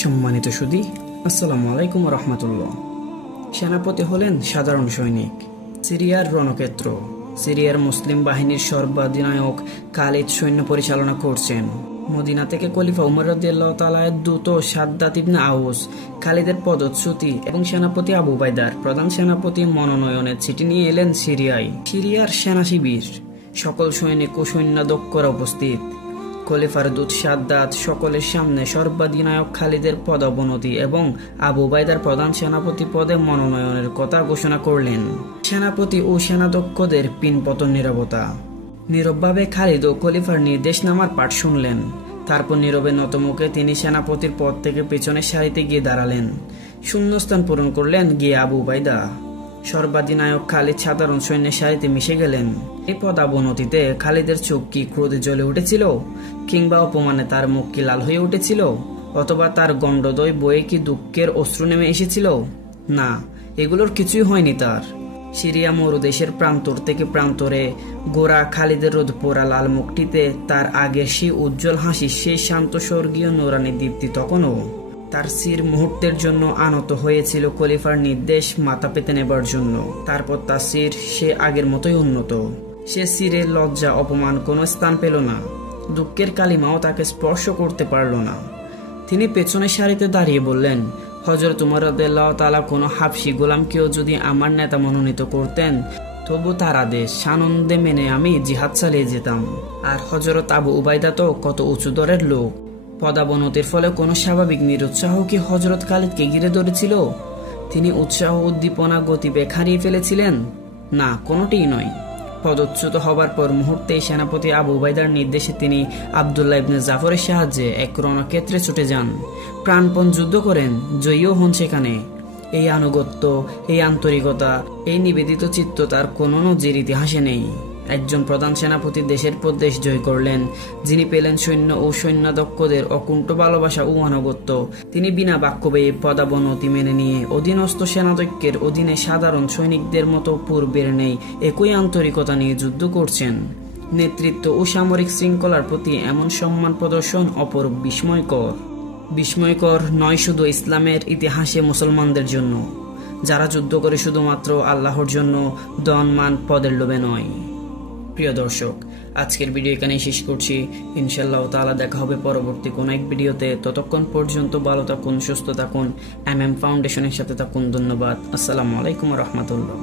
সম্মানিত সুধী, আসসালামু আলাইকুম রহমতুল্লাহ। সেনাপতি হলেন সাধারণ সৈনিক, সিরিয়ার রণক্ষেত্র। সিরিয়ার মুসলিম বাহিনীর সর্বাধিনায়ক খালিদ সৈন্য পরিচালনা করছেন। মদিনা থেকে খলিফা উমর রাদিয়াল্লাহু তাআলা এর দূত সাদ্দাত ইবনে আউস খালিদের পদচ্যুতি এবং সেনাপতি আবু উবাইদার প্রধান সেনাপতি মনোনয়নের চিঠি নিয়ে এলেন সিরিয়ায়। সিরিয়ার সেনা শিবির, সকল সৈনিক ও সৈন্যাধ্যক্ষরা উপস্থিত। খলিফার দূত সাদ্দাত সকলের সামনে সর্বাধিনায়ক খালিদের পদোন্নতি এবং আবু উবাইদার প্রধান সেনাপতি পদে মনোনয়নের কথা ঘোষণা করলেন। সেনাপতি ও সেনাধ্যক্ষদের পিনপতন নীরবতা। নীরবভাবে খালিদ ও খলিফার নির্দেশনামার পাঠ শুনলেন। তারপর নীরবে নতমুখে তিনি সেনাপতির পদ থেকে পেছনের সারিতে গিয়ে দাঁড়ালেন। শূন্যস্থান পূরণ করলেন গিয়ে আবু উবাইদা। সর্বাধিনায়ক খালিদ সাধারণ সৈন্যের সারিতে মিশে গেলেন। এই পদাবনতিতে খালিদের চোখ কি ক্রোধে জ্বলে উঠেছিল, কিংবা অপমানে তার মুখ কি লাল হয়ে উঠেছিল, অথবা তার গণ্ডদয় বয়ে কি দুঃখের অশ্রু নেমে এসেছিল? না, এগুলোর কিছুই হয়নি তার। সিরিয়া মরুদেশের প্রান্তর থেকে প্রান্তরে গোরা খালিদের রোদ পোড়া লাল মুখটিতে তার আগের সেই উজ্জ্বল হাসি, সেই শান্ত স্বর্গীয় নোরানি দীপ্তি তখনও। তার শির মুহূর্তের জন্য আনত হয়েছিল খলিফার নির্দেশ মাথা পেতে নেবার জন্য। তারপর তার শির সে আগের মতোই উন্নত। সে শিরের লজ্জা অপমান কোনো স্থান পেল না, দুঃখের কালিমাও তাকে স্পর্শ করতে পারল না। তিনি পেছনের সারিতে দাঁড়িয়ে বললেন, হযরত উমর রাদিয়াল্লাহু তাআলা কোনো হাবশী গোলামকেও যদি আমার নেতা মনোনীত করতেন, তবু তার আদেশ সানন্দে মেনে আমি জিহাদ চালিয়ে যেতাম। আর হযরত আবু উবাইদা তো কত উঁচু দরের লোক। পদাবনতির ফলে কোনো স্বাভাবিক নিরুৎসাহ কি হযরত খালিদকে ঘিরে ধরেছিল? তিনি উৎসাহ উদ্দীপনা গতিবেগ হারিয়ে ফেলেছিলেন? না, কোনোটিই নয়। পদচ্যুত হবার পর মুহূর্তেই সেনাপতি আবু উবাইদার নির্দেশে তিনি আবদুল্লাহ ইবনে জাফরের সাহায্যে এক রণক্ষেত্রে ছুটে যান। প্রাণপণ যুদ্ধ করেন, জয়ীও হন সেখানে। এই আনুগত্য, এই আন্তরিকতা, এই নিবেদিত চিত্ত তার কোনো নজির ইতিহাসে নেই। একজন প্রধান সেনাপতি দেশের পর দেশ জয় করলেন, যিনি পেলেন সৈন্য ও সৈন্যাধ্যক্ষদের অকুণ্ঠ ভালোবাসা ও আনুগত্য। তিনি বিনা বাক্য ব্যয়ে পদাবনতি মেনে নিয়ে অধীনস্থ সেনাধ্যক্ষের অধীনে সাধারণ সৈনিকদের মতো পূর্বের নেই একই আন্তরিকতা নিয়ে যুদ্ধ করছেন। নেতৃত্ব ও সামরিক শৃঙ্খলার প্রতি এমন সম্মান প্রদর্শন অপরূপ বিস্ময়কর নয় শুধু ইসলামের ইতিহাসে মুসলমানদের জন্য, যারা যুদ্ধ করে শুধুমাত্র আল্লাহর জন্য, ধন মান পদের লোভে নয়। প্রিয় দর্শক, আজকের ভিডিও এখানেই শেষ করছি। ইনশাআল্লাহ তাআলা দেখা হবে পরবর্তী কোন এক ভিডিওতে। ততক্ষণ পর্যন্ত ভালো থাকুন, সুস্থ থাকুন, MM ফাউন্ডেশনের সাথে থাকুন। ধন্যবাদ। আসসালামু আলাইকুম রহমতুল্লাহ।